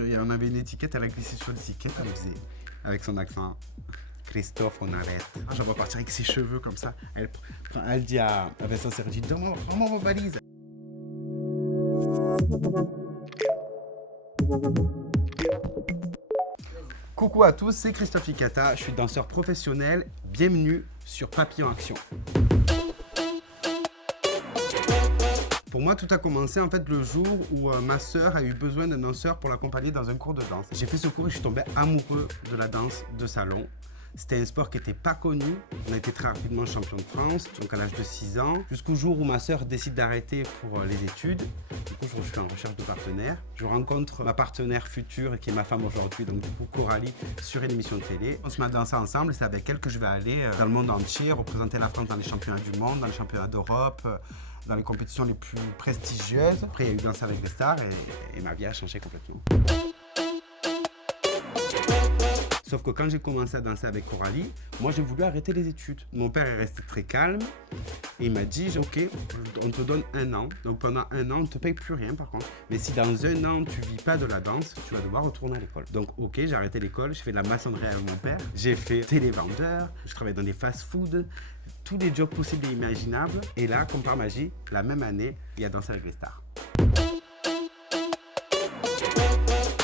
On avait une étiquette, elle a glissé sur l'étiquette, elle faisait avec son accent. Christophe, on arrête. Je vais partir avec ses cheveux comme ça. Elle dit à Vincent Sergi, donne-moi vos valises. Coucou à tous, c'est Christophe Licata, je suis danseur professionnel. Bienvenue sur Papillon Action. Pour moi, tout a commencé en fait le jour où ma sœur a eu besoin d'un danseur pour l'accompagner dans un cours de danse. J'ai fait ce cours et je suis tombé amoureux de la danse de salon. C'était un sport qui n'était pas connu. On a été très rapidement champion de France, donc à l'âge de 6 ans, jusqu'au jour où ma sœur décide d'arrêter pour les études. Du coup, je suis en recherche de partenaire. Je rencontre ma partenaire future, qui est ma femme aujourd'hui, donc du coup Coralie, sur une émission de télé. On se met à danser ensemble et c'est avec elle que je vais aller dans le monde entier, représenter la France dans les championnats du monde, dans les championnats d'Europe, dans les compétitions les plus prestigieuses. Après, il y a eu Danser avec les stars et ma vie a changé complètement. Sauf que quand j'ai commencé à danser avec Coralie, moi j'ai voulu arrêter les études. Mon père est resté très calme et il m'a dit ok, on te donne 1 an. Donc pendant 1 an, on ne te paye plus rien par contre. Mais si dans 1 an tu vis pas de la danse, tu vas devoir retourner à l'école. Donc ok, j'ai arrêté l'école, je fais de la maçonnerie avec mon père. J'ai fait télévendeur, je travaille dans des fast-food, tous les jobs possibles et imaginables. Et là, comme par magie, la même année, il y a Danser avec les stars.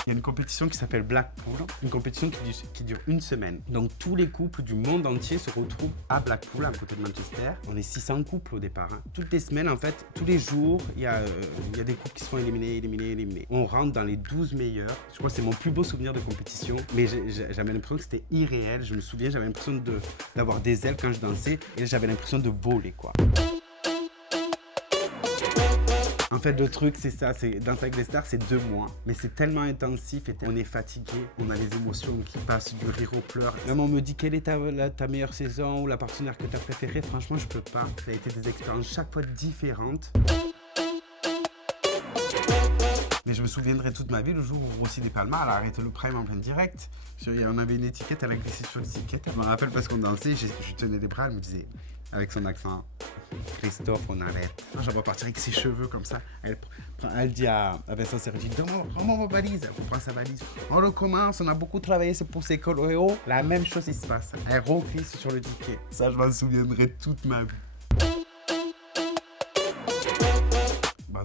Il y a une compétition qui s'appelle Blackpool, une compétition qui dure 1 semaine. Donc tous les couples du monde entier se retrouvent à Blackpool, à côté de Manchester. On est 600 couples au départ. Toutes les semaines, en fait, tous les jours, il y a des couples qui se font éliminer. On rentre dans les 12 meilleurs. Je crois que c'est mon plus beau souvenir de compétition. Mais j'avais l'impression que c'était irréel. Je me souviens, j'avais l'impression d'avoir des ailes quand je dansais. Et j'avais l'impression de voler, quoi. En fait, le truc, c'est ça, c'est Danser avec les stars, c'est 2 mois. Mais c'est tellement intensif et on est fatigué, on a les émotions qui passent du rire aux pleurs. Même on me dit quelle est ta meilleure saison ou la partenaire que tu as préférée. Franchement, je peux pas. Ça a été des expériences chaque fois différentes. Mais je me souviendrai toute ma vie le jour où Rossi des Palmas a arrêté le prime en plein direct. On avait une étiquette, elle a glissé sur l'étiquette. Je me rappelle parce qu'on dansait, je tenais les bras, elle me disait avec son accent, Christophe, on arrête. Je vais partir avec ses cheveux comme ça. Elle dit à Vincent Sergi, donne-moi vos valises. Elle prend sa valise. On recommence, on a beaucoup travaillé pour ces coléos. La même chose il se passe. Elle reglisse sur le ticket. Ça, je m'en souviendrai toute ma vie.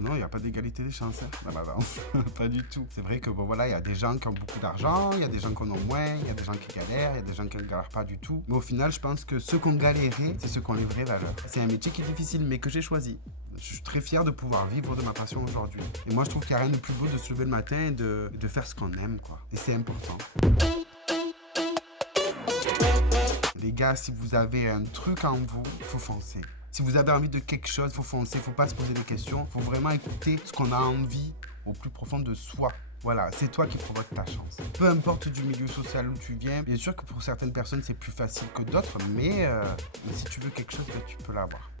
Non, il n'y a pas d'égalité des chances dans la danse, pas du tout. C'est vrai que bon, voilà, il y a des gens qui ont beaucoup d'argent, il y a des gens qui en ont moins, il y a des gens qui galèrent, il y a des gens qui ne galèrent pas du tout. Mais au final, je pense que ceux qui ont galéré, c'est ceux qui ont les vraies valeurs. C'est un métier qui est difficile, mais que j'ai choisi. Je suis très fier de pouvoir vivre de ma passion aujourd'hui. Et moi, je trouve qu'il n'y a rien de plus beau de se lever le matin et de faire ce qu'on aime, quoi. Et c'est important. Les gars, si vous avez un truc en vous, il faut foncer. Si vous avez envie de quelque chose, il faut foncer, il ne faut pas se poser des questions. Il faut vraiment écouter ce qu'on a envie au plus profond de soi. Voilà, c'est toi qui provoque ta chance. Peu importe du milieu social où tu viens, bien sûr que pour certaines personnes, c'est plus facile que d'autres, mais si tu veux quelque chose, ben, tu peux l'avoir.